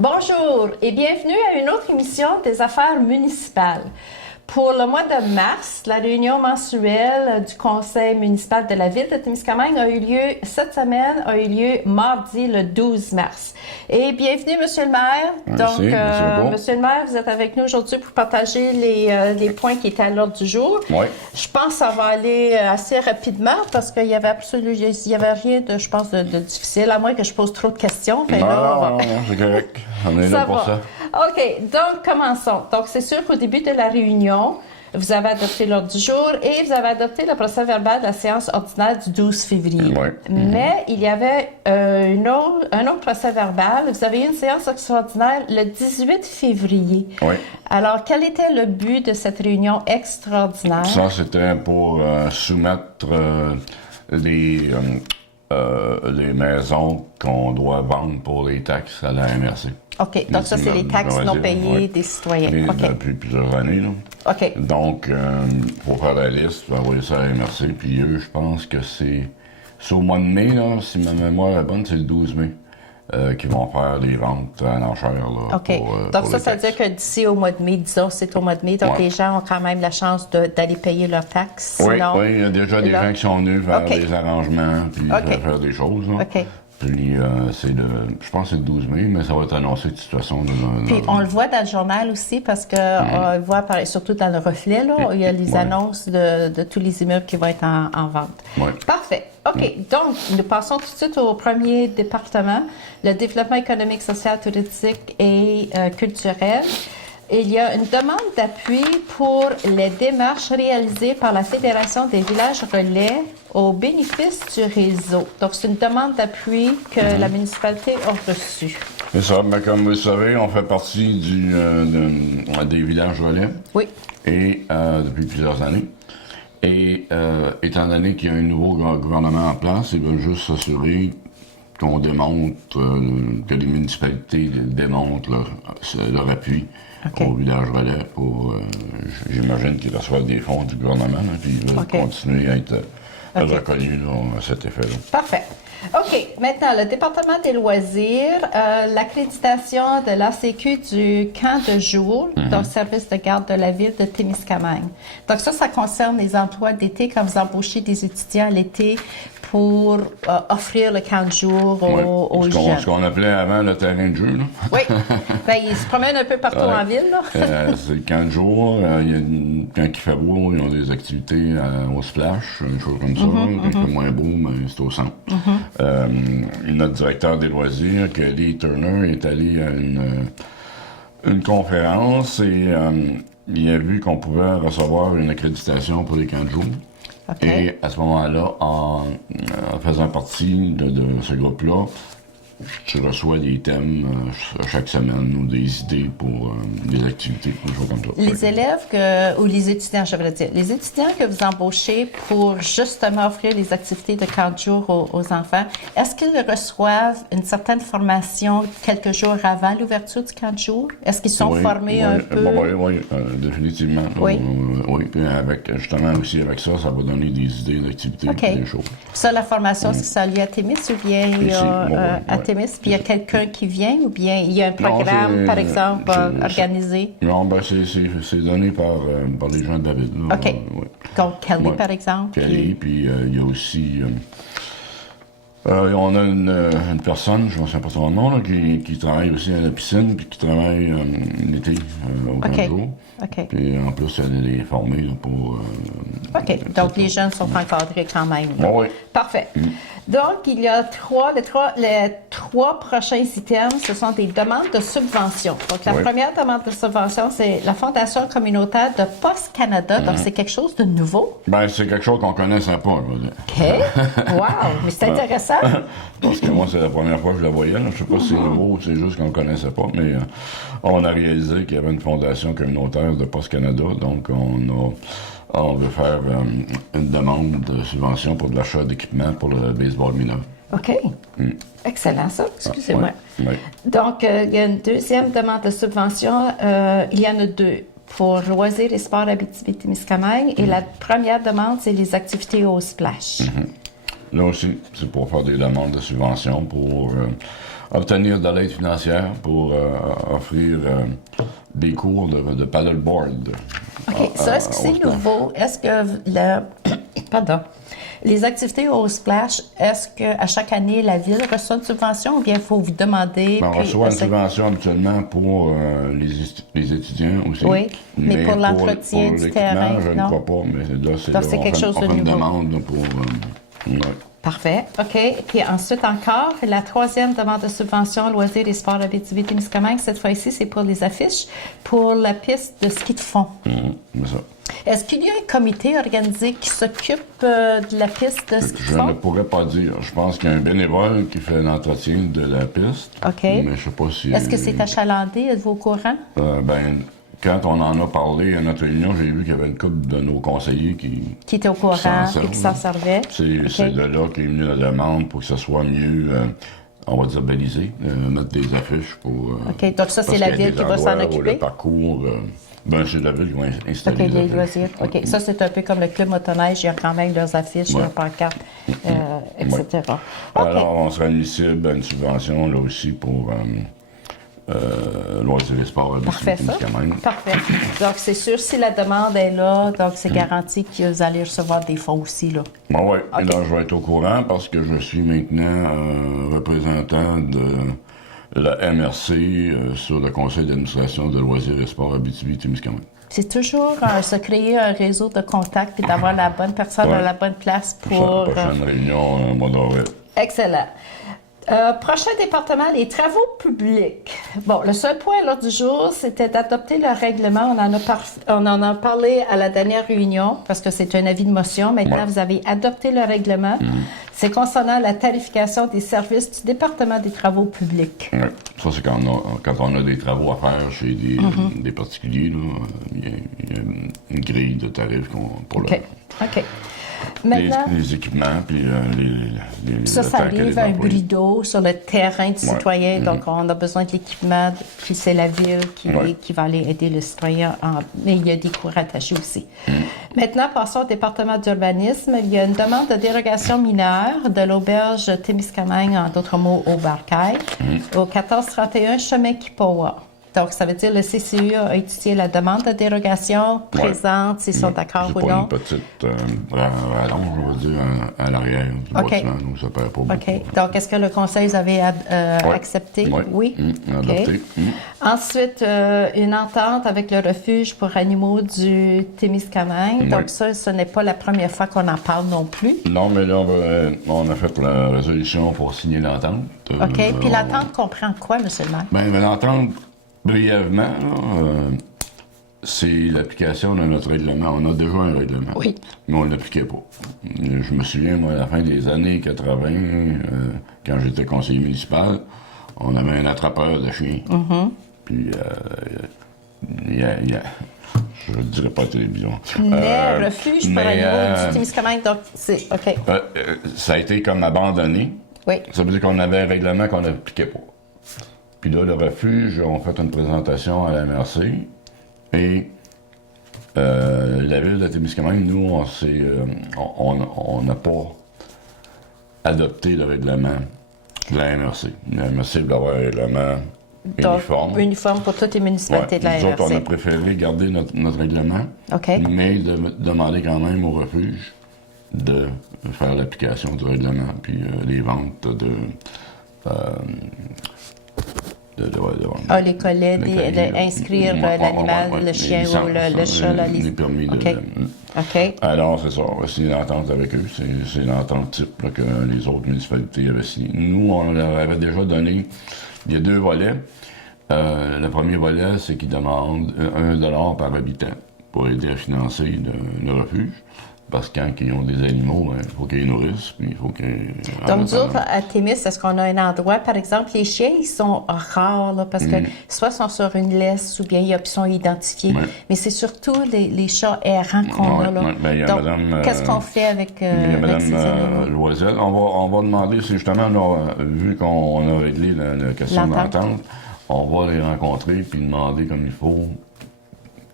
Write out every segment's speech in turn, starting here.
Bonjour et bienvenue à une autre émission des affaires municipales. Pour le mois de mars, la réunion mensuelle du conseil municipal de la ville de Témiscamingue cette semaine a eu lieu mardi le 12 mars. Et bienvenue, Monsieur le maire. Merci, Monsieur le maire, vous êtes avec nous aujourd'hui pour partager les points qui étaient à l'ordre du jour. Oui. Je pense que ça va aller assez rapidement parce qu'il y avait rien de, je pense, de difficile, à moins que je pose trop de questions. Non, c'est correct. On est là pour ça. OK, donc commençons. Donc, c'est sûr qu'au début de la réunion, vous avez adopté l'ordre du jour et vous avez adopté le procès-verbal de la séance ordinaire du 12 février. Oui. Mais il y avait un autre procès-verbal. Vous avez eu une séance extraordinaire le 18 février. Oui. Alors, quel était le but de cette réunion extraordinaire? Ça, c'était pour soumettre les maisons qu'on doit vendre pour les taxes à la MRC. OK, donc ça, c'est les taxes non payées des citoyens. Depuis plusieurs années, là. OK. Donc, pour faire la liste, on va envoyer ça à la MRC, puis eux, je pense que c'est au mois de mai, là, si ma mémoire est bonne, c'est le 12 mai. Qui vont faire les ventes à l'enchère. OK. Donc, ça veut dire que d'ici au mois de mai, disons, c'est au mois de mai, donc les gens ont quand même la chance d'aller payer leurs taxes. Oui, il y a déjà des gens qui sont venus faire des arrangements, puis faire des choses. Là. OK. Puis, je pense que c'est le 12 mai, mais ça va être annoncé de toute façon. Puis, on le voit dans le journal aussi, parce qu'on le voit, surtout dans le reflet, là, il y a les annonces de tous les immeubles qui vont être en vente. Oui. Parfait. OK. Donc, nous passons tout de suite au premier département, le développement économique, social, touristique et culturel. Il y a une demande d'appui pour les démarches réalisées par la Fédération des villages relais au bénéfice du réseau. Donc, c'est une demande d'appui que la municipalité a reçue. C'est ça. Mais comme vous le savez, on fait partie des villages relais. Oui. Et depuis plusieurs années. Et étant donné qu'il y a un nouveau gouvernement en place, ils veulent juste s'assurer qu'on démontre, que les municipalités démontrent leur appui au village relais pour, j'imagine qu'ils reçoivent des fonds du gouvernement, là, puis ils veulent continuer à être reconnus à cet effet-là. Parfait. OK. Maintenant, le département des loisirs, l'accréditation de l'ACQ du camp de jour, donc service de garde de la ville de Témiscamingue. Donc ça concerne les emplois d'été quand vous embauchez des étudiants l'été pour offrir le camp de jour aux jeunes. Ce qu'on appelait avant le terrain de jeu, là. Oui. Bien, ils se promènent un peu partout en ville, là. C'est le camp de jour. Quand il fait beau, ils ont des activités au splash, des choses comme ça. Quand il fait moins beau, mais c'est au centre. Notre directeur des loisirs, Kelly Turner, est allé à une conférence et il a vu qu'on pouvait recevoir une accréditation pour les camps de jour. Okay. Et à ce moment-là, en faisant partie de ce groupe-là, tu reçois des thèmes chaque semaine ou des idées pour des activités, des choses comme ça. Les élèves ou les étudiants, je veux dire, les étudiants que vous embauchez pour justement offrir les activités de camp de jour aux enfants, est-ce qu'ils reçoivent une certaine formation quelques jours avant l'ouverture du camp de jour? Est-ce qu'ils sont formés un peu? Oui, définitivement. Oui. Puis justement aussi avec ça, ça va donner des idées d'activités, des choses. Ça, la formation, est-ce que ça a lieu à Témis ou bien à Témis, puis il y a quelqu'un qui vient ou bien il y a un programme, par exemple, organisé? Non, c'est donné par les gens de la ville. Là. OK. Donc, Kelly, par exemple? Kelly, puis il y a aussi... on a une personne, je ne sais pas son nom, là, qui travaille aussi à la piscine, puis qui travaille l'été au camp de jour. OK. Puis en plus, elle est formée là, pour... OK. Donc, les jeunes sont encadrés quand même. Oui. Parfait. Donc, il y a les trois prochains items, ce sont des demandes de subvention. Donc, la première demande de subvention, c'est la Fondation communautaire de Post Canada. Donc, c'est quelque chose de nouveau? Bien, c'est quelque chose qu'on ne connaissait pas. OK. Wow! Mais c'est intéressant. Parce que moi, c'est la première fois que je la voyais. Là. Je ne sais pas si c'est nouveau ou c'est juste qu'on ne connaissait pas. Mais on a réalisé qu'il y avait une fondation communautaire de Post Canada. Donc, on veut faire une demande de subvention pour de l'achat d'équipement pour le baseball mineur. OK. Excellent, ça. Excusez-moi. Oui. Donc, il y a une deuxième demande de subvention. Il y en a deux. Pour loisirs et sports Abitibi-Témiscamingue. Et la première demande, c'est les activités au splash. Là aussi, c'est pour faire des demandes de subvention pour obtenir de l'aide financière pour offrir des cours de paddleboard. OK. Ça, est-ce que c'est nouveau? Est-ce que pardon. Les activités au splash, est-ce qu'à chaque année, la Ville reçoit une subvention ou bien il faut vous demander? On reçoit une subvention habituellement pour les étudiants aussi. Oui, mais pour l'entretien du terrain, je ne crois pas, mais là, c'est quelque chose de nouveau. On fait une demande pour... ouais. Parfait. OK. Puis ensuite encore, la troisième demande de subvention, loisirs et sports Abitibi-Témiscamingue. Cette fois-ci, c'est pour les affiches, pour la piste de ski de fond. C'est ça. Est-ce qu'il y a un comité organisé qui s'occupe de la piste de ski de fond? Je ne pourrais pas dire. Je pense qu'il y a un bénévole qui fait l'entretien de la piste. OK. Mais je ne sais pas si... Est-ce que c'est achalandé? Êtes-vous au courant? Quand on en a parlé à notre réunion, j'ai vu qu'il y avait une couple de nos conseillers qui étaient au courant et qui s'en servaient. C'est de là qu'est venue la demande pour que ce soit mieux, on va dire, balisé, mettre des affiches pour... OK, donc ça, c'est la Ville qui va s'en occuper? Le parcours, c'est la Ville qui va installer les loisirs. OK, ça, c'est un peu comme le club motoneige, il y a quand même leurs affiches, leurs pancartes, etc. Okay. Alors, on sera admissible à une subvention, là aussi, pour... loisirs et sports. Parfait, ça. Parfait. Donc, c'est sûr, si la demande est là, donc c'est garanti que vous allez recevoir des fonds aussi, là. Oui, okay. Et là, je vais être au courant parce que je suis maintenant représentant de la MRC sur le conseil d'administration de loisirs et sports Abitibi-Témiscamingue. C'est toujours se créer un réseau de contacts et d'avoir la bonne personne à la bonne place pour... La prochaine réunion, mois d'avril. Excellent. Prochain département, les travaux publics. Bon, le seul point là du jour, c'était d'adopter le règlement. On en a parlé à la dernière réunion parce que c'est un avis de motion. Maintenant, vous avez adopté le règlement. C'est concernant la tarification des services du département des travaux publics. Oui, ça c'est quand on a des travaux à faire chez des particuliers. Là, il y a une grille de tarifs pour le... OK. Maintenant, les équipements, puis ça arrive un bris d'eau sur le terrain du citoyen, donc on a besoin de l'équipement, puis c'est la Ville qui va aller aider le citoyen, mais il y a des coûts rattachés aussi. Maintenant, passons au département d'urbanisme. Il y a une demande de dérogation mineure de l'auberge Témiscamingue, en d'autres mots, au Barcail, au 1431 chemin Kipawa. Donc, ça veut dire que le CCU a étudié la demande de dérogation, présente, s'ils sont d'accord ou non. C'est pas une petite rallonge, on va dire, à l'arrière du bâtiment, donc ça perd pas beaucoup. OK. Donc, est-ce que le conseil, vous avez accepté? Oui. Adopté. Ensuite, une entente avec le refuge pour animaux du Témiscamingue. Donc, ça, ce n'est pas la première fois qu'on en parle non plus. Non, mais là, on a fait la résolution pour signer l'entente. OK. Puis l'entente comprend quoi, M. le maire? Bien, l'entente... Brièvement, c'est l'application de notre règlement. On a déjà un règlement, mais on ne l'appliquait pas. Je me souviens, moi, à la fin des années 80, quand j'étais conseiller municipal, on avait un attrapeur de chiens. Puis, je ne dirais pas à la télévision. Mais refuge pour animaux du Témiscamingue, donc c'est... OK. Ça a été comme abandonné. Oui. Ça veut dire qu'on avait un règlement qu'on n'appliquait pas. Puis là, le refuge, on fait une présentation à la MRC et la Ville de Témiscamingue, nous, on n'a pas adopté le règlement de la MRC. La MRC doit avoir un règlement uniforme. Donc, uniforme pour toutes les municipalités de la MRC. Nous autres, on a préféré garder notre règlement, mais de demander quand même au refuge de faire l'application du règlement, puis les ventes les collets, d'inscrire l'animal, le chien ou le chat, les permis de... OK. Alors, c'est ça, on va signer l'entente avec eux. C'est l'entente type là, que les autres municipalités avaient signé. Nous, on leur avait déjà donné, il y a 2 volets. Le premier volet, c'est qu'ils demandent $1 par habitant pour aider à financer le refuge. Parce que quand ils ont des animaux, il faut qu'ils nourrissent, puis il faut qu'ils... Donc, nous autres, à Témis, est-ce qu'on a un endroit, par exemple, les chiens, ils sont rares, là, parce que soit ils sont sur une laisse, ou bien ils sont identifiés, mais c'est surtout les chats errants qu'on a, là. Donc, qu'est-ce qu'on fait avec ces animaux? Loisel, on va demander, si justement, vu qu'on a réglé la question de l'entente, on va les rencontrer, puis demander comme il faut...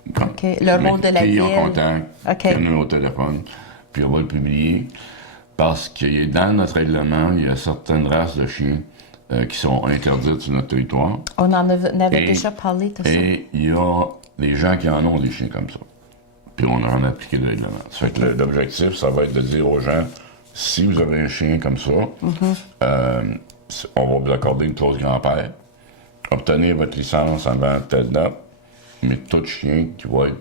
Le rôle de la Ville. En contact, qui a un numéro au téléphone, puis on va le publier, parce que dans notre règlement, il y a certaines races de chiens qui sont interdites sur notre territoire. On en avait déjà parlé de ça. Et il y a des gens qui en ont des chiens comme ça. Puis on en a appliqué le règlement. Ça fait que l'objectif, ça va être de dire aux gens, si vous avez un chien comme ça, on va vous accorder une clause grand-père. Obtenez votre licence avant telle date, mais tout chien qui va être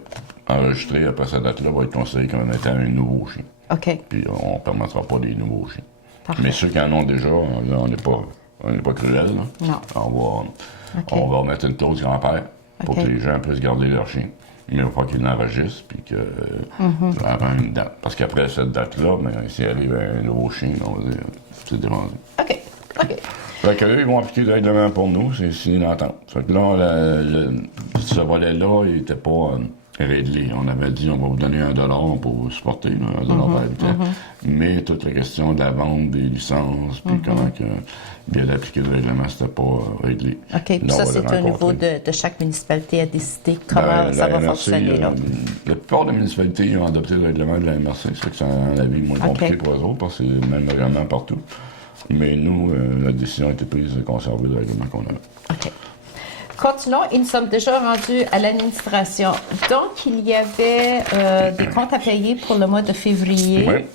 enregistré après cette date-là va être considéré comme étant un nouveau chien. OK. Puis on ne permettra pas des nouveaux chiens. Parfait. Mais ceux qui en ont déjà, là, on n'est pas cruel. Là. Non. On va mettre une clause grand-père pour que les gens puissent garder leur chien. Mais il faut qu'ils l'enregistrent, puis que avant une date. Parce qu'après cette date-là, s'il arrive un nouveau chien, on va dire, c'est dérangeant. OK. Fait que là, ils vont appliquer le règlement pour nous, c'est signé l'entente. Fait que là, ce volet-là, il n'était pas réglé. On avait dit, on va vous donner $1 pour supporter, là, $1 par habitant. Mais toute la question de la vente des licences, puis comment que bien d'appliquer le règlement, c'était pas réglé. OK, puis là, ça, c'est au niveau de chaque municipalité à décider comment ça va fonctionner, là. La plupart des municipalités ont adopté le règlement de la MRC, c'est que ça rend la vie moins compliquée pour eux autres, parce que c'est le même règlement partout. Mais nous, la décision a été prise de conserver le règlement qu'on a. OK. Continuons, et nous sommes déjà rendus à l'administration. Donc, il y avait des comptes à payer pour le mois de février. Oui.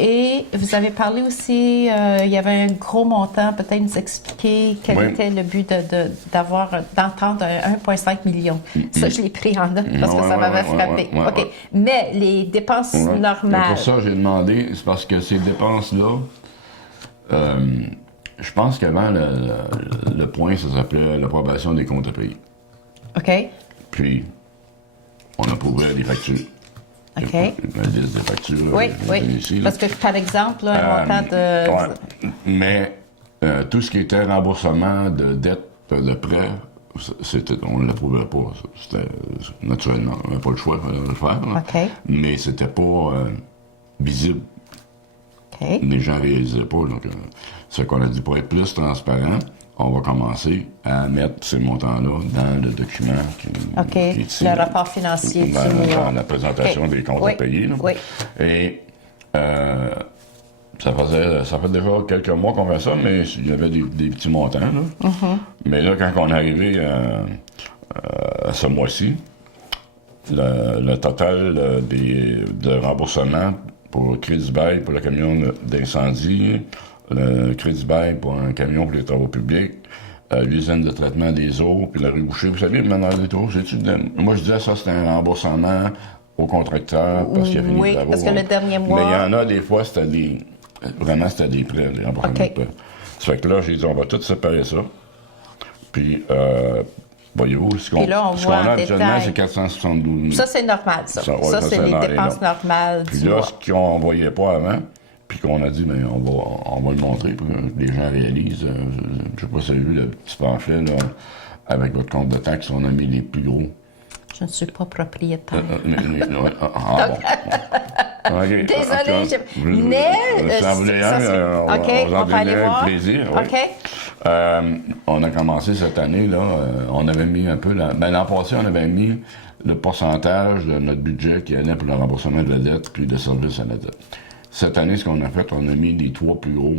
Et vous avez parlé aussi, il y avait un gros montant, peut-être nous expliquer quel était le but d'entendre 1,5 million. Ça, je l'ai pris en note parce que ça m'avait frappé. OK. Mais les dépenses normales. Pour ça, j'ai demandé, c'est parce que ces dépenses-là, je pense qu'avant, le point, ça s'appelait l'approbation des comptes à payer. OK. Puis, on approuvait les factures. OK. La liste des factures. Oui. Ici, parce que, par exemple, un montant de... Ouais. Mais tout ce qui était remboursement de dettes, de prêts, on ne l'approuvait pas. C'était naturellement, on n'avait pas le choix de le faire. OK. Mais c'était pas visible. OK. Les gens ne réalisaient pas. Donc, c'est qu'on a dit pour être plus transparent, on va commencer à mettre ces montants-là dans le document qui est ici. Le rapport financier du mois. Dans la présentation des comptes à payer. Là. Oui. Et ça fait déjà quelques mois qu'on fait ça, mais il y avait des petits montants. Là. Mais là, quand on est arrivé à ce mois-ci, le total de remboursement pour le crédit-bail pour le camion d'incendie, le crédit-bail pour un camion pour les travaux publics, l'usine de traitement des eaux, puis la rue Boucher. Vous savez, maintenant, moi, je disais ça, c'était un remboursement au contracteur parce qu'il a fini les travaux. Oui, parce que le dernier mois... Mais il y en a des fois, c'était des prêts, des remboursements de prêts. Ça fait que là, j'ai dit, on va tout séparer ça. Puis, voyez-vous, ce qu'on a actuellement, c'est 472 000. Ça, c'est normal, ça. Ça, c'est les dépenses normales du mois. Puis là, ce qu'on ne voyait pas avant, puis qu'on a dit, bien, on va le montrer pour que les gens réalisent. Je ne sais pas si vous avez vu le petit pamphlet, là, avec votre compte de taxes, on a mis les plus gros. Je ne suis pas propriétaire. Okay. Désolée, mais... ça voulait on va en donner un plaisir. Oui. OK. On a commencé cette année, là, on avait mis un peu... l'an passé, on avait mis le pourcentage de notre budget qui allait pour le remboursement de la dette puis de service à la dette. Cette année, ce qu'on a fait, on a mis les 3 plus gros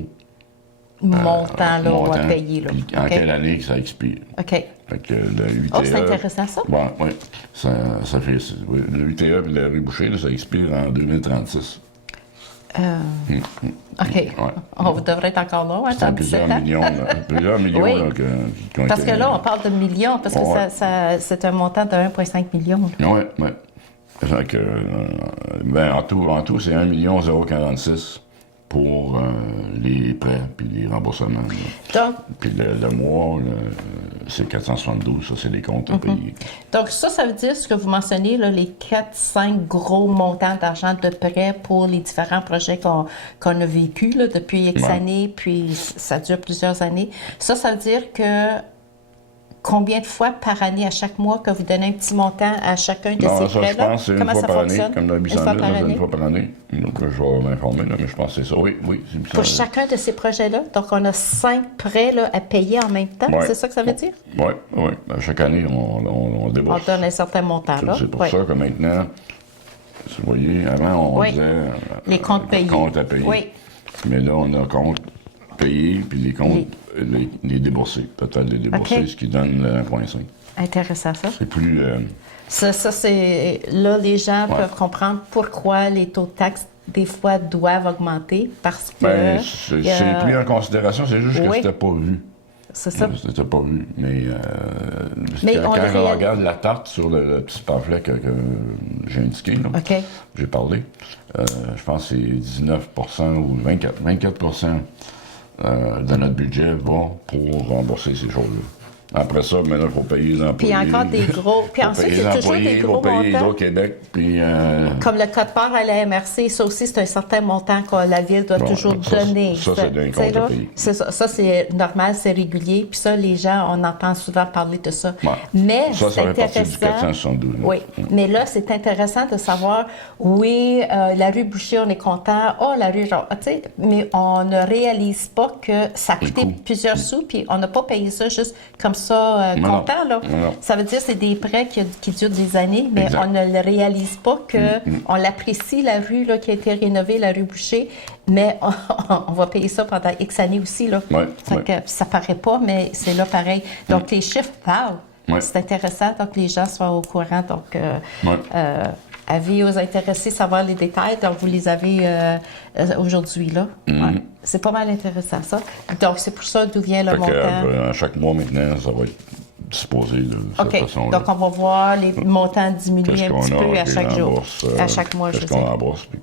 montants à payer. Là. Puis en quelle année que ça expire. OK. Fait que le UTE... Oh, c'est intéressant, ça? Oui. Ça fait... Le UTE et la rue Boucher, là, ça expire en 2036. OK. Ouais. On devrait être encore là, C'est plusieurs millions. Plusieurs millions oui. Là, qui ont parce été... que là, on parle de millions, parce que c'est un montant de 1,5 million. Oui. Fait que, en tout, c'est 1,046 pour les prêts puis les remboursements. Donc, puis le mois, c'est 472, ça, c'est les comptes à payer. Donc, ça veut dire ce que vous mentionnez, là, les 4-5 gros montants d'argent de prêt pour les différents projets qu'on a vécus là, depuis X années, puis ça dure plusieurs années. Ça veut dire que combien de fois par année, à chaque mois, que vous donnez un petit montant à chacun de ces prêts-là? Je pense que c'est une fois par année, comme dans 800 000, c'est une fois par année. Donc, je vais m'informer, mais je pense que c'est ça. Oui, c'est 800 000. Pour chacun de ces projets-là? Donc, on a 5 prêts là, à payer en même temps? C'est ça que ça veut dire? Oui. Chaque année, on débourse. On donne un certain montant, là. C'est pour ça que maintenant, vous voyez, avant, on disait... les comptes payés. Comptes à payer. Oui. Mais là, on a comptes payés, puis les comptes les déboursés, total des déboursés, OK. ce qui donne le 1,5. Intéressant, ça. C'est plus... Ça, c'est... Là, les gens Ouais. peuvent comprendre pourquoi les taux de taxes, des fois, doivent augmenter, parce que... ben, il y a- c'est pris en considération, c'est juste que Oui. c'était pas vu. C'est ça. C'était pas vu. Mais, Mais quand on le je réalise. regarde la tarte sur le petit pamphlet que j'ai indiqué, là, OK. j'ai parlé, je pense que c'est 19 ou 24 de notre budget va pour rembourser ces choses-là. Après ça, maintenant, il faut payer les employés. Puis il y a encore des gros... Puis faut ensuite, payer il y a les toujours des employés, gros faut payer montants. Hydro-Québec, puis... Comme le code-part à la MRC, ça aussi, c'est un certain montant que la Ville doit Bon, toujours ça, donner. ça, c'est d'un Tu sais, compte à là, payer. c'est ça. Ça, c'est normal, c'est régulier. Puis ça, les gens, on entend souvent parler de ça. Ouais. Mais ça c'est fait partie du intéressant. 472. là. Oui, mais là, c'est intéressant de savoir, oui, la rue Boucher, on est content. Oh, la rue, genre, tu sais, mais on ne réalise pas que ça a coûté coût. plusieurs sous, puis on n'a pas payé ça juste comme ça, Non, content, là. non. Ça veut dire que c'est des prêts qui durent des années, mais Exact. on ne le réalise pas que on l'apprécie, la rue là, qui a été rénovée, la rue Boucher, mais on va payer ça pendant X années aussi. Là. Ouais, Fait ouais. que ça paraît pas, mais c'est là pareil. Donc, les chiffres parlent. Ouais. C'est intéressant, donc les gens soient au courant. Donc, Ouais. avis aux intéressés, savoir les détails. Donc, vous les avez aujourd'hui, là. Ouais. C'est pas mal intéressant, ça. Donc, c'est pour ça d'où vient le Fait que, montant. à chaque mois, maintenant, ça va être disposé de cette OK. façon-là. Donc, on va voir les montants diminuer Qu'est-ce un qu'on petit peu a à qui chaque jour. rembourse, À chaque mois, je veux qu'est-ce qu'on dire. rembourse, puis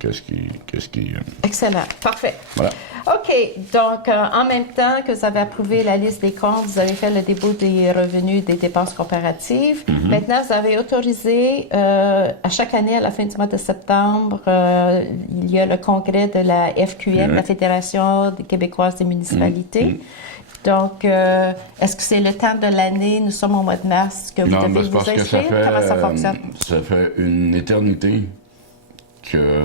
qu'est-ce qui... Excellent. Parfait. Voilà. OK. Donc, en même temps que vous avez approuvé la liste des comptes, vous avez fait le dépôt des revenus des dépenses comparatives. Maintenant, vous avez autorisé, à chaque année, à la fin du mois de septembre, il y a le congrès de la FQM, la Fédération des Québécoises des municipalités. Donc, est-ce que c'est le temps de l'année? Nous sommes au mois de mars, que vous Non, devez ben, c'est vous parce que inscrire? Comment ça fonctionne? ça fait une éternité que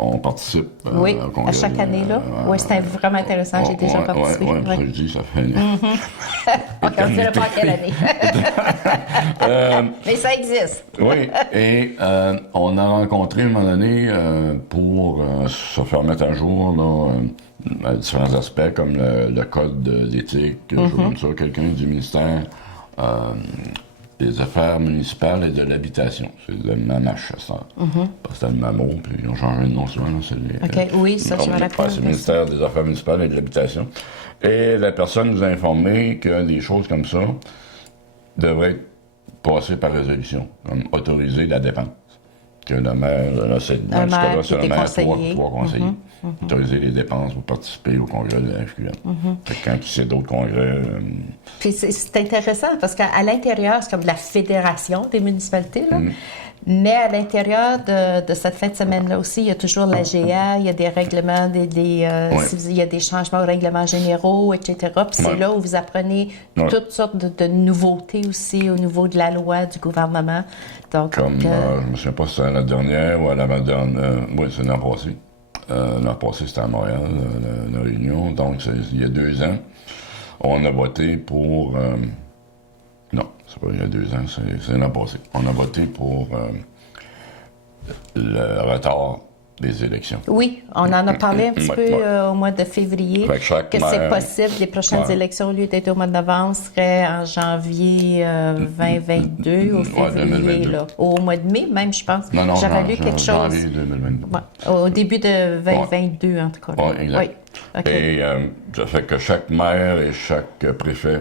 on participe Oui, au congrès. à chaque année, là. Oui, c'était vraiment intéressant. J'ai déjà participé. Oui, Oui. je dis, ça fait une OK, on ne dirait pas quelle année. Mais ça existe. Oui, et on a rencontré à un moment donné pour se faire mettre à jour là, différents aspects comme le code d'éthique, des choses comme ça, quelqu'un du ministère des Affaires municipales et de l'habitation. C'est le MAMACH, ça. Parce que c'était le MAMO, puis ils ont changé de nom souvent. Là, c'est les, OK, oui, ça, je me rappelle. c'est le ministère des Affaires municipales et de l'habitation. Et la personne nous a informé que des choses comme ça devraient être passées par résolution, comme autoriser la dépense. Que le maire, là, c'est, dans Un ce cas-là, maire c'est qui le était maire, conseiller. trois conseillers. Autoriser les dépenses pour participer au congrès de la FQM. Fait que quand il y a d'autres congrès... Puis c'est intéressant parce qu'à l'intérieur, c'est comme la fédération des municipalités, là. Mais à l'intérieur de cette fin de semaine-là aussi, il y a toujours la GA, il y a des règlements, il y a des changements aux règlements généraux, etc. Puis c'est là où vous apprenez toutes sortes de nouveautés aussi au niveau de la loi du gouvernement. Donc, Comme, je me souviens pas si c'était la dernière ou à l'avant-dernière. Oui, c'est l'an passé. L'an passé, c'était à Montréal, la réunion. Donc, il y a 2 ans, on a voté pour... non, c'est pas il y a 2 ans, c'est l'an passé. On a voté pour le retard des élections. oui, on en a parlé un petit peu au mois de février, Fait que chaque que c'est maire- possible, les prochaines élections, au lieu d'être au mois de novembre, seraient en janvier 2022 ou février, 2022. là. Au mois de mai même, je pense. Non, J'avais lu quelque chose. janvier 2022. Ouais, au début de 2022, en tout cas. Oui, exact. Oui, OK. Et ça fait que chaque maire et chaque préfet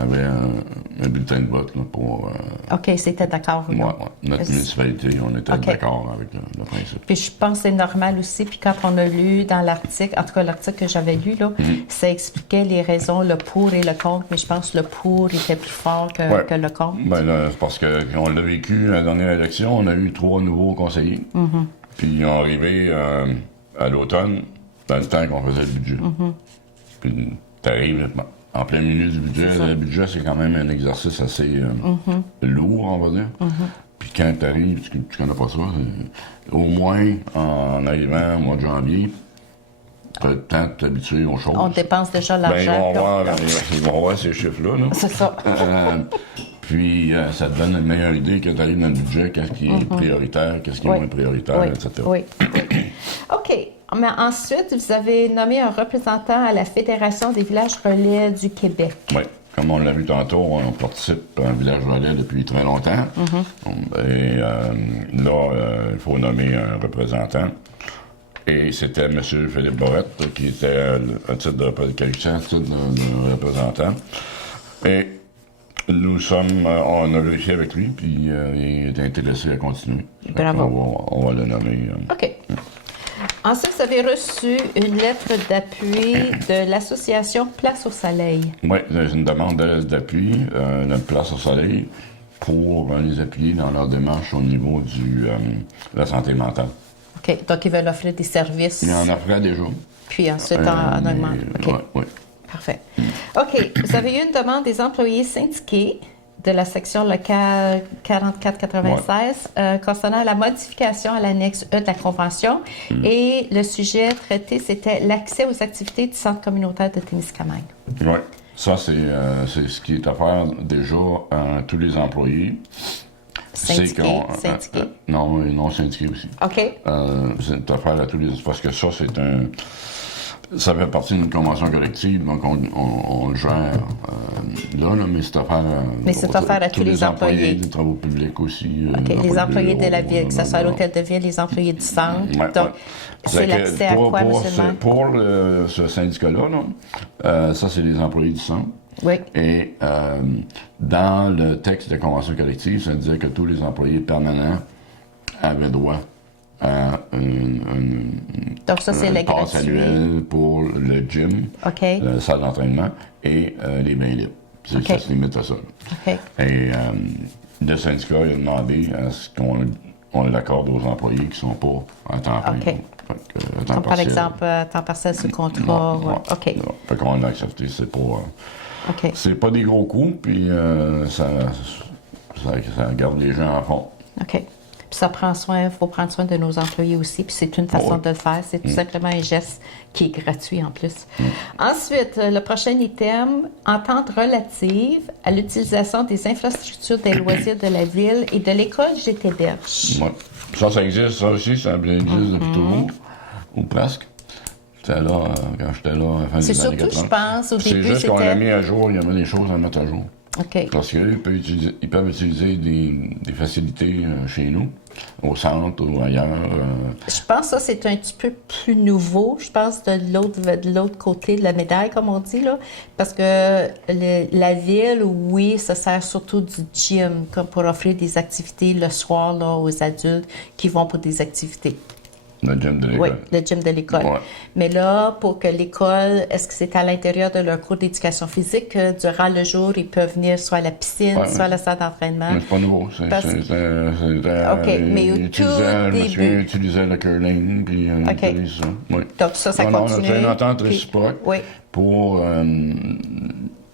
avait un bulletin de vote là, pour... OK, c'était d'accord. là. notre municipalité, on était OK. d'accord avec le principe. Puis je pense que c'est normal aussi. Puis quand on a lu dans l'article, en tout cas l'article que j'avais lu, là, ça expliquait les raisons, le pour et le contre, mais je pense que le pour était plus fort que le contre. Ben là, c'est parce qu'on l'a vécu à la dernière élection, on a eu 3 nouveaux conseillers. Puis ils ont arrivé à l'automne, dans le temps qu'on faisait le budget. Puis t'arrives en plein milieu du budget. Le budget, c'est quand même un exercice assez lourd, on va dire. Puis quand t'arrives, tu connais pas ça, au moins en arrivant au mois de janvier, tu as le temps de t'habituer aux choses. On dépense déjà Ben, l'argent. ils vont voir ces chiffres-là. Là. C'est ça. Puis, ça te donne une meilleure idée quand tu arrives dans le budget, qu'est-ce qui est prioritaire, qu'est-ce qui est moins prioritaire, Oui, etc. oui. OK. Mais ensuite, vous avez nommé un représentant à la Fédération des villages relais du Québec. Oui. Comme on l'a vu tantôt, on participe à un village relais depuis très longtemps. Et là, il faut nommer un représentant. Et c'était M. Philippe Borette, qui était à titre de représentant. Et nous sommes, on a vérifié avec lui, puis il est intéressé à continuer. Bravo. On va le nommer. OK. Ensuite, vous avez reçu une lettre d'appui de l'association Place au Soleil. Oui, c'est une demande d'appui, de Place au Soleil, pour les appuyer dans leur démarche au niveau de la santé mentale. OK. Donc, ils veulent offrir des services. Il en offrait déjà. Puis ensuite, on augmente. OK. Oui. Parfait. OK. Vous avez eu une demande des employés syndiqués de la section locale 4496 concernant la modification à l'annexe E de la Convention. Et le sujet traité, c'était l'accès aux activités du Centre communautaire de Témiscamingue. Oui. Ça, c'est ce qui est offert déjà à tous les employés. Syndiqués? Non syndiqués aussi. OK. C'est offert à tous les... Parce que ça, ça fait partie d'une convention collective, donc on le gère là, mais c'est offert, mais c'est offert à tous les employés des travaux publics aussi. OK, les employés de la ville, que ce soit à l'hôtel de ville, les employés du centre. Donc, c'est l'accès à quoi, M. le maire? Pour ce syndicat-là, ça, c'est les employés du centre. Oui. Et dans le texte de convention collective, ça disait que tous les employés permanents avaient droit à donc ça, c'est le passe gratuit. annuel pour le gym, OK. la salle d'entraînement et les bains libres. OK. Ça se limite à ça. OK. Et le syndicat a demandé à ce qu'on l'accorde aux employés qui ne sont pas à temps plein. OK. À temps Comme par partiel. exemple, temps partiel sous contrat. Ouais. OK. Fait qu'on l'a accepté. C'est pas, OK. c'est pas des gros coups, puis ça garde les gens en fond. OK. Puis ça prend soin, il faut prendre soin de nos employés aussi, puis c'est une façon de le faire. C'est tout simplement un geste qui est gratuit en plus. Ensuite, le prochain item, entente relative à l'utilisation des infrastructures des loisirs de la ville et de l'école GT-Berge. Ouais. Ça existe, ça aussi, ça existe depuis toujours, ou presque. C'était là, quand j'étais là, à la fin C'est des années surtout, 80. je pense, au C'est début, juste qu'on l'a c'était... mis à jour, il y avait des choses à mettre à jour. OK. Parce qu'eux, ils peuvent utiliser des facilités chez nous, au centre ou ailleurs. Je pense que ça, c'est un petit peu plus nouveau, je pense, de l'autre côté de la médaille, comme on dit, là. Parce que la ville, oui, ça sert surtout du gym, comme pour offrir des activités le soir, là, aux adultes qui vont pour des activités. Le gym de l'école. Oui, le gym de l'école. Ouais. Mais là, pour que l'école, est-ce que c'est à l'intérieur de leur cours d'éducation physique, durant le jour, ils peuvent venir soit à la piscine, soit à la salle d'entraînement? Mais c'est pas nouveau. OK, mais au tout début... Ils utilisaient le curling, puis ils utilisent ça. Oui. Donc ça continue. C'est une entente réciproque Oui. pour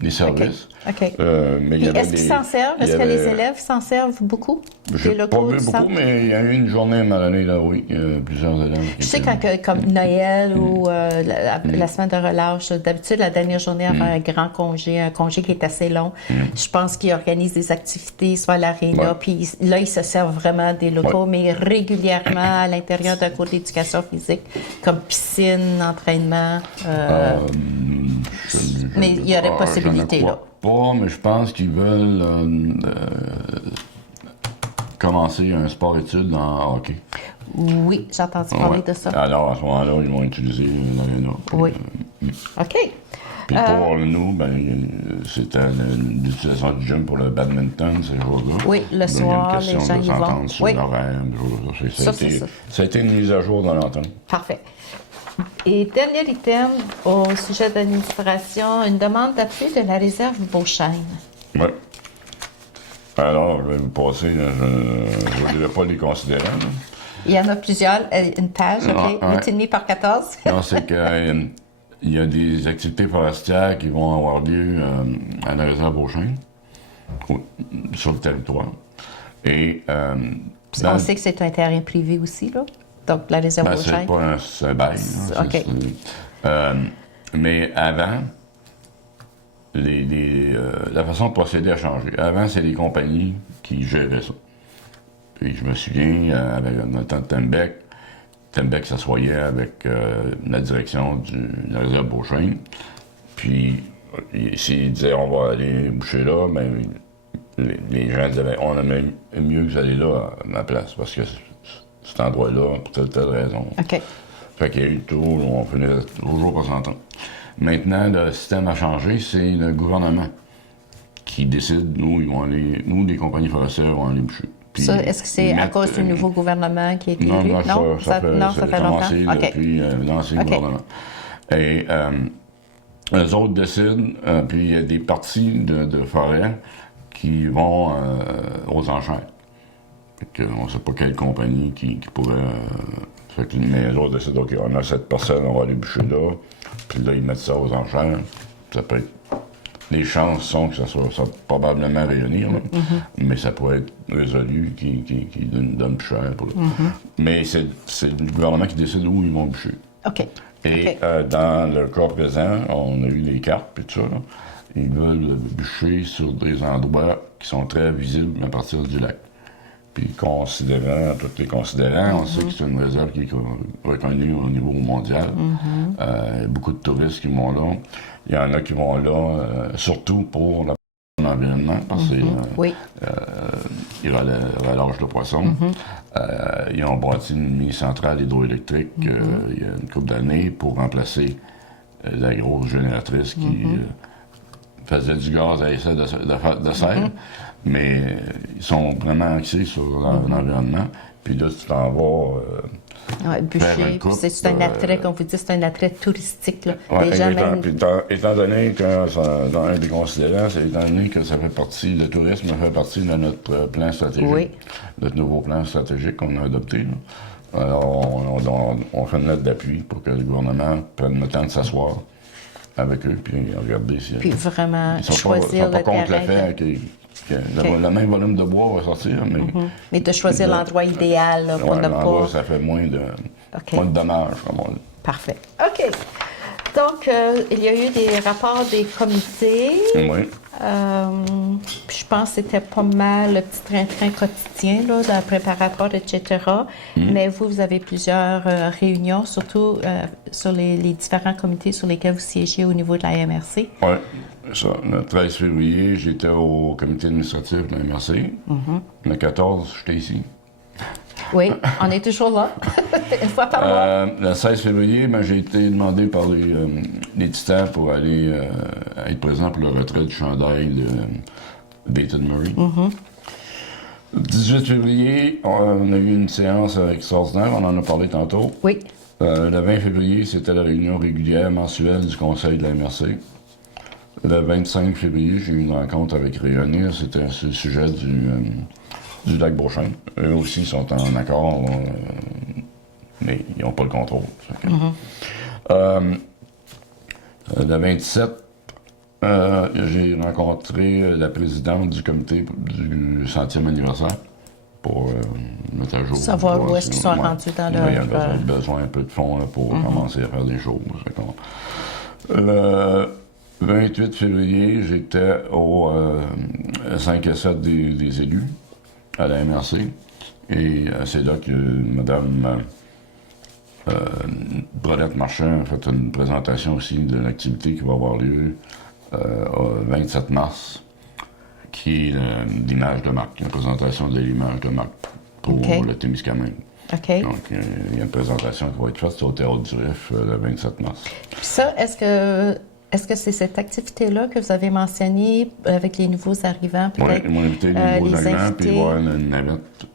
les services. OK. Mais Puis est-ce qu'ils s'en servent? Est-ce que les élèves s'en servent beaucoup? J'ai pas vu beaucoup, mais il y a eu une journée à un moment donné, là, oui, plusieurs élèves. Je sais quand, comme Noël ou la semaine de relâche, d'habitude, la dernière journée avant un grand congé, un congé qui est assez long, je pense qu'ils organisent des activités, soit à l'aréna, puis là, ils se servent vraiment des locaux, mais régulièrement à l'intérieur d'un cours d'éducation physique, comme piscine, entraînement. Mais il y aurait possibilité, là. Pas, mais je pense qu'ils veulent commencer un sport-études en hockey. Oui, j'ai entendu parler de ça. Alors, à ce moment-là, ils vont utiliser l'aréna. Oui. OK. Puis pour nous, c'était l'utilisation du gym pour le badminton, ces jours-là. Oui, le soir, il y a une les gens question de y vont. s'entendre sur l'horaire. Ça a été une mise à jour dans l'entente. Parfait. Et dernier item, au sujet de l'administration, une demande d'appui de la réserve Beauchesne. Oui. Alors, je vais vous passer, je ne vais pas les considérer. Là. Il y en a plusieurs, une page, OK? 8,5 par 14. Non, c'est qu'il y a des activités forestières qui vont avoir lieu à la réserve Beauchesne, sur le territoire. Et, on sait que c'est un terrain privé aussi, là. Donc, la réserve Beauchesne. C'est pas un bail. OK. Mais avant, la façon de procéder a changé. Avant, c'est les compagnies qui géraient ça. Puis je me souviens, dans le temps de Tembec, Tembec s'assoyait avec la direction de la réserve Beauchesne. Puis, s'il disait on va aller boucher là, ben, les gens disaient on aimerait mieux que vous allez là à ma place, parce que cet endroit-là, pour telle raison. OK. Fait qu'il y a eu tout, on finit toujours pas s'entendre. Maintenant, le système a changé, c'est le gouvernement qui décide, nous, les compagnies forestières, vont aller boucher. Puis, ça, est-ce que c'est à cause du nouveau gouvernement qui est élu? Non, ça fait longtemps. Depuis l'ancien gouvernement. Et eux autres décident, puis il y a des parties de forêt qui vont aux enchères. On ne sait pas quelle compagnie qui pourrait... mais les autres décident, OK, on a cette parcelle, on va aller boucher là, puis là, ils mettent ça aux enchères. Ça peut être... Les chances sont que ça soit probablement rayonné, mais ça pourrait être résolu qui donne plus cher. Mais c'est le gouvernement qui décide où ils vont boucher. OK. Et dans le cas présent, on a eu les cartes et tout ça. Là. Ils veulent bûcher sur des endroits qui sont très visibles à partir du lac. Puis considérant, tous les considérants, on sait que c'est une réserve qui est reconnue au niveau mondial. Beaucoup de touristes qui vont là. Il y en a qui vont là, surtout pour l'environnement, parce qu'ils relâchent le poisson. Ils ont bâti une mini-centrale hydroélectrique il y a une couple d'années pour remplacer la grosse génératrice qui faisait du gaz à effet de serre. Mais ils sont vraiment axés sur l'environnement. Puis là, tu t'en vas... bûcher, c'est un attrait, comme vous dites, c'est un attrait touristique. Là. Étant donné que, dans un des considérants, c'est étant donné que ça fait partie, le tourisme fait partie de notre plan stratégique, notre nouveau plan stratégique qu'on a adopté. Là. Alors, on fait une lettre d'appui pour que le gouvernement prenne le temps de s'asseoir avec eux, puis regarder si... Puis vraiment choisir ils sont pas contre le fait que le même volume de bois va sortir, mais... Mais de choisir l'endroit idéal là, pour ne pas... ça fait moins de dommages, comme on dit. Parfait. OK. Donc, il y a eu des rapports des comités. Oui. Je pense que c'était pas mal le petit train-train quotidien, là, dans le préparatoire, etc. Mais vous avez plusieurs réunions, surtout sur les différents comités sur lesquels vous siégez au niveau de la MRC. Oui. Ça, le 13 février, j'étais au comité administratif de la MRC. Le 14, j'étais ici. Oui, on est toujours là, une fois par mois. Le 16 février, j'ai été demandé par les titans pour aller être présent pour le retrait du chandail de Baton Murray. Le 18 février, on a eu une séance extraordinaire, on en a parlé tantôt. Oui. Le 20 février, c'était la réunion régulière mensuelle du conseil de la MRC. Le 25 février, j'ai eu une rencontre avec Rayonir, c'était sur le sujet du lac Beauchesne. Eux aussi sont en accord, mais ils n'ont pas le contrôle. Le 27, j'ai rencontré la présidente du comité du 100e anniversaire pour mettre à jour. Savoir où est-ce qu'ils sont rendus dans leur... Il y a besoin un peu de fonds là, pour commencer à faire des choses. Le 28 février, j'étais au 5 et 7 des élus à la MRC. Et c'est là que Mme Brodette Marchand a fait une présentation aussi de l'activité qui va avoir lieu au 27 mars, qui est l'image de marque, une présentation de l'image de marque pour le Témiscamingue. Donc, il y a une présentation qui va être faite au Théâtre du Riff le 27 mars. Puis ça, est-ce que c'est cette activité-là que vous avez mentionnée avec les nouveaux arrivants? Oui, ils m'ont invité les nouveaux arrivants, puis il va y avoir une navette,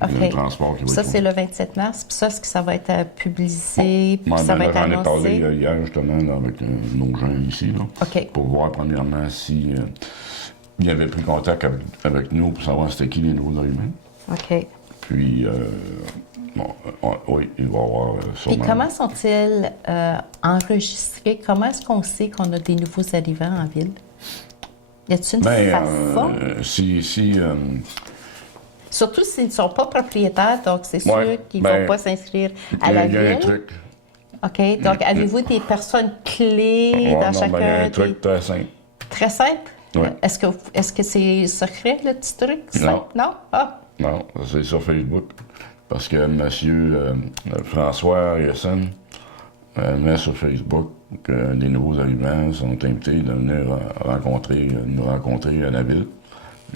un transport qui va être... Ça, c'est le 27 mars. Puis ça, est-ce que ça va être publié? Puis ça va être annoncé? J'en ai parlé hier, justement, là, avec nos gens ici, là, pour voir, premièrement, si il avait pris contact avec nous pour savoir c'était qui les nouveaux arrivants. OK. Puis... oui, il va y avoir sûrement... Puis comment sont-ils enregistrés? Comment est-ce qu'on sait qu'on a des nouveaux arrivants en ville? Y a-t-il une façon? Surtout s'ils ne sont pas propriétaires, donc c'est sûr qu'ils ne vont pas s'inscrire à la ville. Il y a un truc. OK. Donc, avez-vous des personnes clés dans chacun? Il y a un truc très simple. Très simple? Oui. Est-ce que c'est secret, le petit truc? Non. Non? Ah! Non, c'est sur Facebook. parce que M. François Yessen met sur Facebook que des nouveaux arrivants sont invités de venir nous rencontrer à la ville,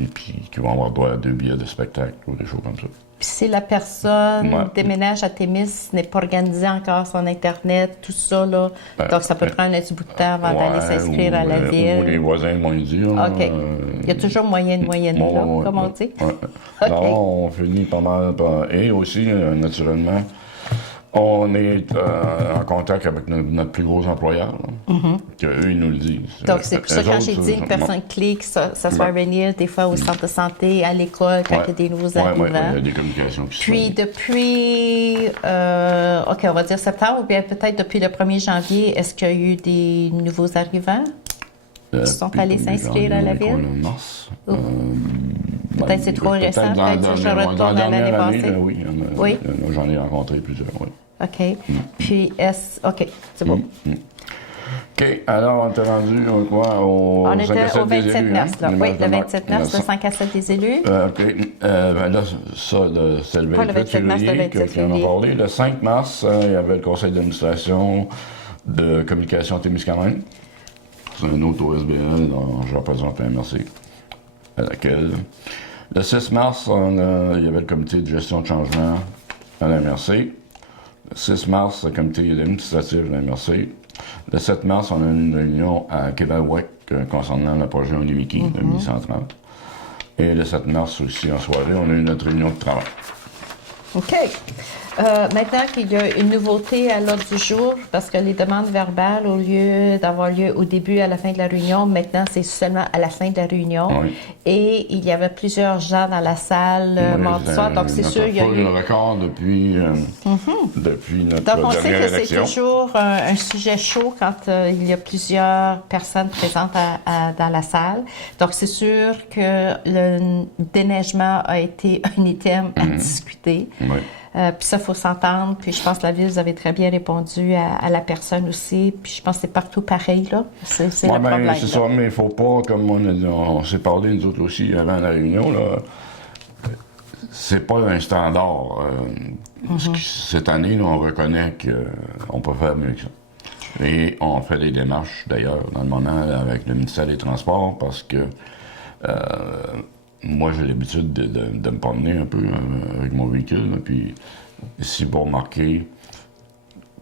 et puis qu'ils vont avoir droit à 2 billets de spectacle ou des choses comme ça. Puis si la personne Ouais. déménage à Témis, n'est pas organisé encore son Internet, tout ça, là, donc ça peut prendre un petit bout de temps avant d'aller s'inscrire à la Ou les ville. voisins vont lui dire. Là, OK. Il y a toujours moyen de moyenner, là, comme on dit. Ouais. OK. Non, on finit pas mal par... Et aussi, naturellement, on est en contact avec notre plus gros employeur, qu'eux, ils nous le disent. Donc, c'est pour ça Eux quand autres, j'ai dit une personne clé, que ça soit venir des fois au centre de santé, à l'école, quand il y a des nouveaux arrivants. il y a des communications qui se Puis font. depuis, OK, on va dire septembre, ou bien peut-être depuis le 1er janvier, est-ce qu'il y a eu des nouveaux arrivants qui sont Puis, allés s'inscrire à la quoi, ville? en mars. Peut-être c'est trop récent, peut-être je retourne à l'année passée. Oui, Oui. J'en ai rencontré plusieurs, oui. OK. Puis, OK, c'est bon. OK, alors on était rendu quoi, au On 5 était à 7 au des 27 élus, mars, là. hein? Oui, le 27 mars, le 5 à 7 des élus. OK. Ben là, ça, c'est le Pas le 28 27 mars, le février 27 qu'on a février. parlé. Le 5 mars, il y avait le conseil d'administration de communication Témiscamingue. C'est un autre OSBL dont je représente un MRC, à laquelle. Le 6 mars, il y avait le comité de gestion de changement à la MRC. Le 6 mars, le comité administratif de la MRC. Le 7 mars, on a eu une réunion à Québec concernant le projet Onimiki de 1130. Et le 7 mars aussi, en soirée, on a eu notre réunion de travail. OK. Maintenant qu'il y a une nouveauté à l'ordre du jour, parce que les demandes verbales, au lieu d'avoir lieu au début et à la fin de la réunion, maintenant c'est seulement à la fin de la réunion. Oui. Et il y avait plusieurs gens dans la salle mardi soir, donc c'est sûr, il y a eu... le record depuis notre Donc, on sait dernière que c'est élection. toujours un sujet chaud quand il y a plusieurs personnes présentes dans la salle. Donc, c'est sûr que le déneigement a été un item à discuter. Oui. Puis ça, il faut s'entendre. Puis je pense que la Ville, vous avez très bien répondu à la personne aussi. Puis je pense que c'est partout pareil, là. C'est Ouais, le problème. c'est là. ça, mais il ne faut pas, comme on s'est parlé nous autres aussi avant la réunion, là, c'est pas un standard. Cette année, là, on reconnaît qu'on peut faire mieux que ça. Et on fait des démarches, d'ailleurs, dans le moment, avec le ministère des Transports, parce que moi, j'ai l'habitude de me promener un peu avec mon véhicule. Là, puis, si vous remarquez,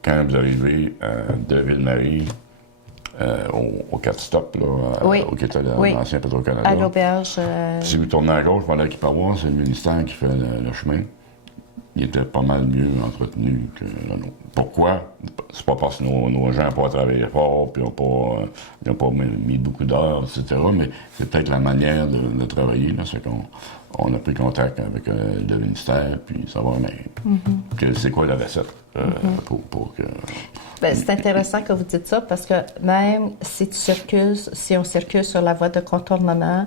quand vous arrivez de Ville-Marie, au 4 stop, là, Oui. au qui était Oui. l'ancien Petro-Canada. À l'auberge. Si vous tournez à gauche, pendant qu'il peut voir, c'est le ministère qui fait le chemin. Il était pas mal mieux entretenu que le nôtre. Pourquoi? C'est pas parce que nos gens n'ont pas travaillé fort, puis ils n'ont pas mis beaucoup d'heures, etc., mais c'est peut-être la manière de travailler. Là, c'est qu'on a pris contact avec le ministère, puis savoir c'est quoi la recette pour que... Ben, c'est intéressant que vous dites ça parce que même si on circule sur la voie de contournement,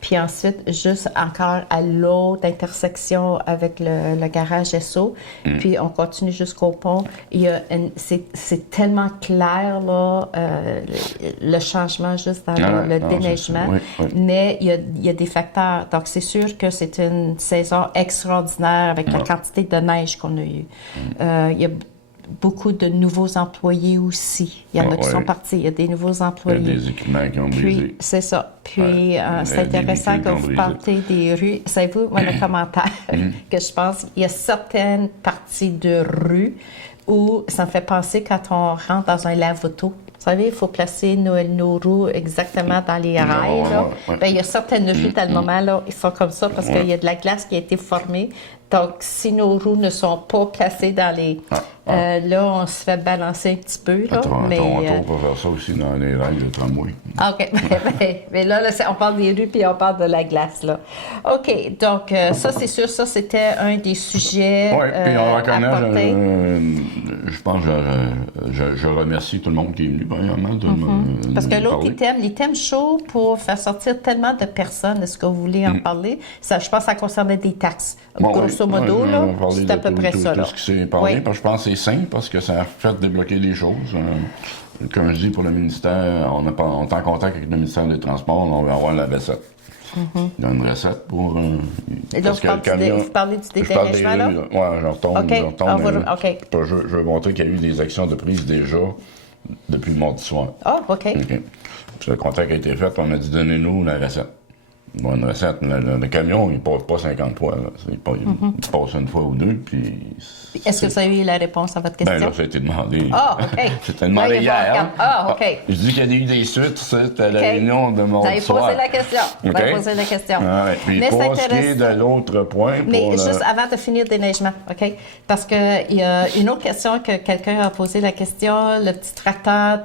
puis ensuite juste encore à l'autre intersection avec le garage SO, puis on continue jusqu'au pont, c'est tellement clair là, le changement juste dans le déneigement, oui. mais il y a des facteurs. Donc c'est sûr que c'est une saison extraordinaire avec la quantité de neige qu'on a eue. Il y a beaucoup de nouveaux employés aussi. Il y en a qui sont partis. Il y a des nouveaux employés. Il y a des équipements qui ont brisé. Puis, c'est ça. Puis, c'est intéressant que vous partez des rues. Savez-vous, moi, le commentaire que je pense, il y a certaines parties de rues où ça me fait penser quand on rentre dans un lave-auto. Vous savez, il faut placer nos roues exactement dans les rails. Là. Ben, il y a certaines rues, à le moment, là, ils sont comme ça parce qu'il y a de la glace qui a été formée. Donc, si nos roues ne sont pas placées dans les... là, on se fait balancer un petit peu. Là, Toronto, mais, on peut faire ça aussi dans les rails de tramway. OK. mais là, on parle des rues puis on parle de la glace. Là. OK. Donc, ça, c'est sûr, ça, c'était un des sujets Oui, puis on reconnaît, je pense, je remercie tout le monde qui est venu, premièrement. Parce que l'autre l'item chaud pour faire sortir tellement de personnes, est-ce que vous voulez en parler? Ça, je pense que ça concernait des taxes. Grosso modo, là, c'est à peu près ça. Tout ce qui s'est parlé, parce que je pense que c'est simple, parce que ça a fait débloquer des choses. Comme je dis, pour le ministère, on est en contact avec le ministère des Transports, on va avoir la recette. Il y a une recette pour... Et donc, vous parlez du déneigement, là? Oui, j'en retombe. OK. Je veux montrer qu'il y a eu des actions de prise déjà depuis le mardi soir. Ah, OK. Puis le contact a été fait, on m'a dit, donnez-nous la recette. Bon, une recette, le camion, il ne passe pas 50 fois. Là. Il passe une fois ou deux, puis... Est-ce que vous avez eu la réponse à votre question? Ben là, ça a été demandé. Ah, OK. C'était demandé hier. Ah, OK. Je dis qu'il y a eu des suites, c'était la réunion de mardi soir. Vous avez posé la question. Vous avez posé la question. Ouais. Puis mais pour ce qui est de l'autre point... Mais juste avant de finir le déneigement, OK? Parce qu'il y a une autre question que quelqu'un a posé la question, le petit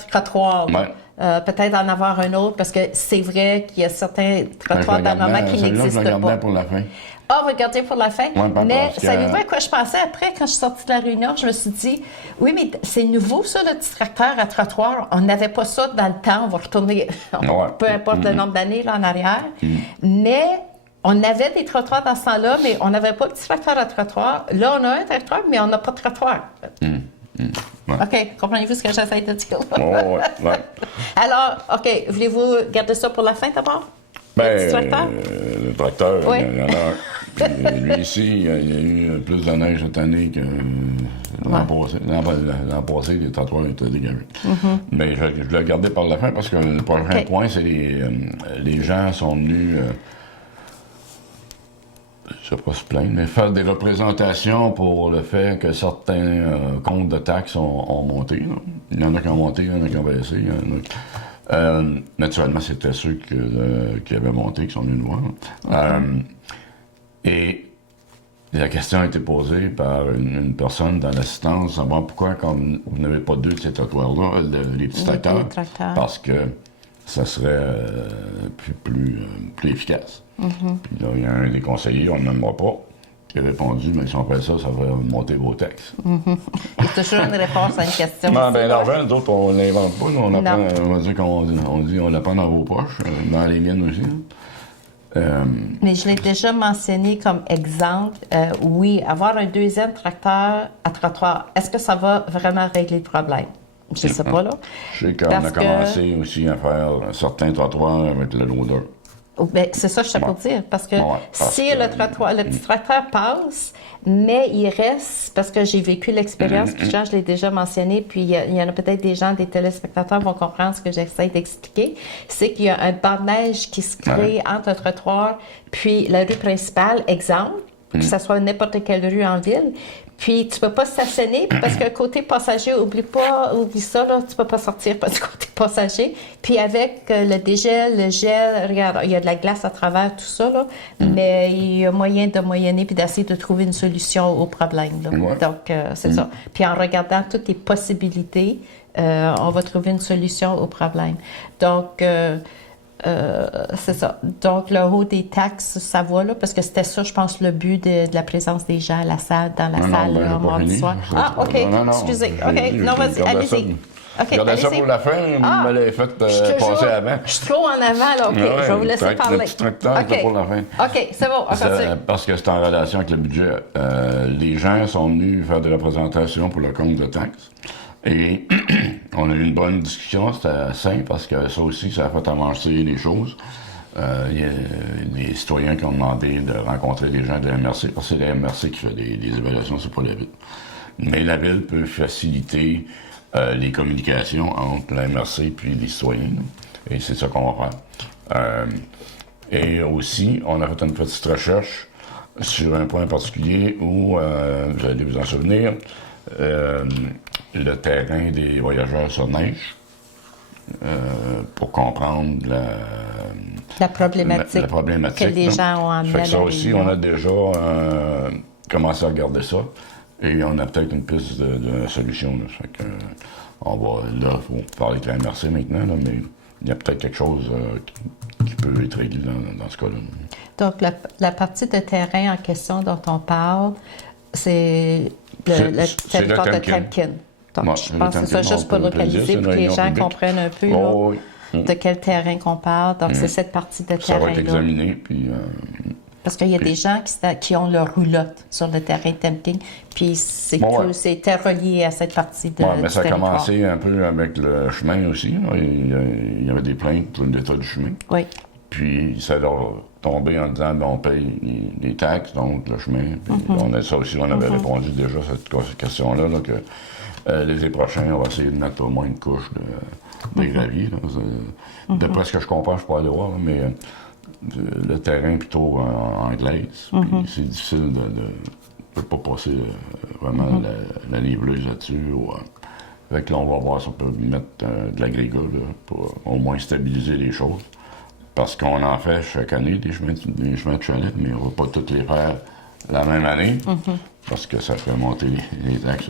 trottoir. Ouais. Peut-être en avoir un autre, parce que c'est vrai qu'il y a certains trottoirs dans le moment qui n'existent pas. Je regardais pour la fin. Ah, vous regardez pour la fin? Ouais, mais savez-vous à quoi je pensais après, quand je suis sortie de la réunion? Je me suis dit, oui, mais c'est nouveau, ça, le petit tracteur à trottoir. On n'avait pas ça dans le temps. On va retourner, peu importe le nombre d'années là, en arrière. Mais on avait des trottoirs dans ce temps-là, mais on n'avait pas de petit tracteur à trottoir. Là, on a un tracteur, mais on n'a pas de trottoir. Ouais. OK. Comprenez-vous ce que j'essaie de dire? Ouais. Alors, OK. Voulez-vous garder ça pour la fin d'abord? Le tracteur? Le tracteur, Oui. il y en a. Puis, lui ici, il y a eu plus de neige cette année que l'an passé. L'an passé, les trottoirs étaient dégagés. Mais je voulais garder par la fin parce que le prochain point, c'est les gens sont venus... je ne sais pas se plaindre, mais faire des représentations pour le fait que certains comptes de taxes ont monté. Là. Il y en a qui ont monté, il y en a qui ont baissé. Naturellement, c'était ceux qui avaient monté qui sont venus nous voir. Et la question a été posée par une personne dans l'assistance, savoir pourquoi comme vous n'avez pas deux de ces trottoirs-là, les petits tracteurs, parce que ça serait plus efficace. Puis là, il y a un des conseillers, on ne nommera pas, qui a répondu, mais si on fait ça, ça va monter vos taxes. Il y a toujours une réponse à une question. Non, bien, l'argent, nous autres, on ne l'invente pas. On va dire qu'on l'apprend dans vos poches, dans les miennes aussi. Mais je l'ai déjà mentionné comme exemple. Oui, avoir un deuxième tracteur à trottoir, est-ce que ça va vraiment régler le problème? Je ne sais pas, là. Je sais qu'on a commencé aussi à faire certains trottoirs avec le loader. Ben, c'est ça que je sais pour dire, parce que si le petit tracteur passe, mais il reste, parce que j'ai vécu l'expérience, puis Jean, je l'ai déjà mentionné, puis il y en a peut-être des gens, des téléspectateurs vont comprendre ce que j'essaie d'expliquer, c'est qu'il y a un banc de neige qui se crée entre le trottoir puis la rue principale, exemple, que ce soit n'importe quelle rue en ville. Puis tu peux pas stationner parce que côté passager, oublie ça, là, tu peux pas sortir pas du côté passager. Puis avec le dégel, le gel, regarde, il y a de la glace à travers tout ça, là, mais il y a moyen de moyenner puis d'essayer de trouver une solution au problème. Là. Donc, c'est ça. Puis en regardant toutes les possibilités, on va trouver une solution au problème. Donc, c'est ça. Donc, le haut des taxes, ça va là, parce que c'était ça, je pense, le but de la présence des gens à la salle, dans la salle, le mardi soir. Ah, OK. Excusez. OK. Non, vas-y, allez-y. Regardez ça pour la fin, vous me l'avez fait passer avant. Je suis trop en avant, là. OK, je vais vous laisser parler. Le petit tracteur, c'est pour la fin. OK, c'est bon. Parce que c'est en relation avec le budget. Les gens sont venus faire des représentations pour le compte de taxes. Et on a eu une bonne discussion, c'était simple parce que ça aussi, ça a fait avancer les choses. Il y a des citoyens qui ont demandé de rencontrer des gens de la MRC, parce que c'est la MRC qui fait des évaluations, c'est pas la ville. Mais la ville peut faciliter les communications entre la MRC puis les citoyens. Et c'est ça qu'on va faire. Et aussi, on a fait une petite recherche sur un point particulier où, vous allez vous en souvenir, le terrain des voyageurs sur neige pour comprendre la problématique que les gens ont amené. Ça aussi, on a déjà commencé à regarder ça et on a peut-être une piste de solution. Là. Fait que, il faut parler avec la MRC maintenant, là, mais il y a peut-être quelque chose qui peut être réglé dans ce cas-là. Donc, la partie de terrain en question dont on parle, c'est le territoire de Temkin. Donc, je pense que c'est ça, juste pour localiser, pour que les gens comprennent un peu de quel terrain qu'on parle. Donc, c'est cette partie de terrain-là. Ça va être examiné, puis... Parce qu'il y a des gens qui ont leur roulotte sur le terrain Temkin, puis c'était relié à cette partie de mais ça a commencé un peu avec le chemin aussi. Là. Il y avait des plaintes pour l'état du chemin. Oui. Puis ça leur tomber en disant, ben, on paye les taxes, donc le chemin. Puis on a ça aussi, on avait répondu déjà à cette question-là, là, que l'été prochain, on va essayer de mettre au moins une couche de gravier. D'après ce que je comprends, je ne suis pas allé voir, mais le terrain est plutôt en glace. Puis c'est difficile de ne pas passer vraiment la livreuse là-dessus. Fait que là, on va voir si on peut mettre de l'agrégat pour au moins stabiliser les choses. Parce qu'on en fait chaque année des chemins de chalet, mais on ne va pas tous les faire la même année. Parce que ça fait monter les taxes.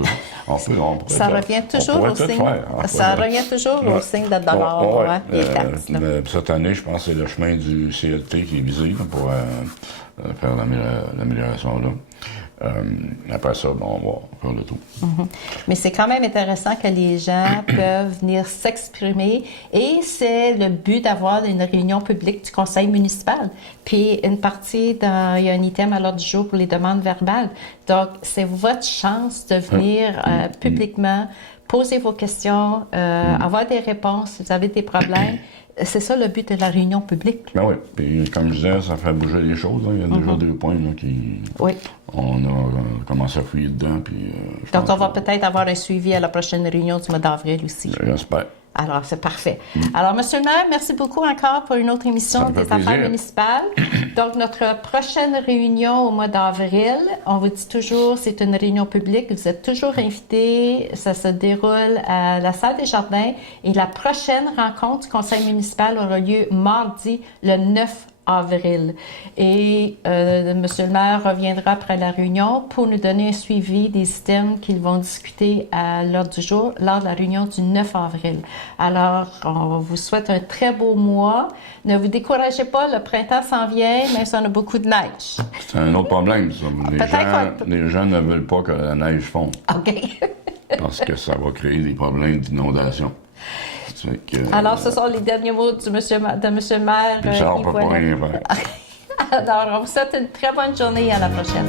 Ça revient toujours au signe. Ça revient toujours au signe de dollar, les taxes. Cette année, je pense que c'est le chemin du CLT qui est visé là, pour faire l'amélioration là. Après ça, bon, on va faire le tour. Mais c'est quand même intéressant que les gens peuvent venir s'exprimer et c'est le but d'avoir une réunion publique du conseil municipal. Puis une partie, il y a un item à l'ordre du jour pour les demandes verbales. Donc, c'est votre chance de venir publiquement, poser vos questions, avoir des réponses si vous avez des problèmes. C'est ça le but de la réunion publique. Ben oui. Puis comme je disais, ça fait bouger les choses. Hein. Il y a déjà 2 points là, qui... Oui. On a commencé à fouiller dedans. Puis, donc, on va peut-être avoir un suivi à la prochaine réunion du mois d'avril aussi. J'espère. Alors, c'est parfait. Alors, Monsieur le maire, merci beaucoup encore pour une autre émission des affaires municipales. Donc, notre prochaine réunion au mois d'avril, on vous dit toujours, c'est une réunion publique. Vous êtes toujours invités. Ça se déroule à la salle des Jardins. Et la prochaine rencontre du conseil municipal aura lieu mardi, le 9 avril. Et Monsieur le maire reviendra après la réunion pour nous donner un suivi des items qu'ils vont discuter à l'ordre du jour lors de la réunion du 9 avril. Alors, on vous souhaite un très beau mois. Ne vous découragez pas, le printemps s'en vient, même si on a beaucoup de neige. C'est un autre problème, ça. Les gens ne veulent pas que la neige fonde. OK. Parce que ça va créer des problèmes d'inondation. Alors, ce sont les derniers mots de monsieur le maire. Ça, on ne peut pas rien faire. Alors, on vous souhaite une très bonne journée et à la prochaine.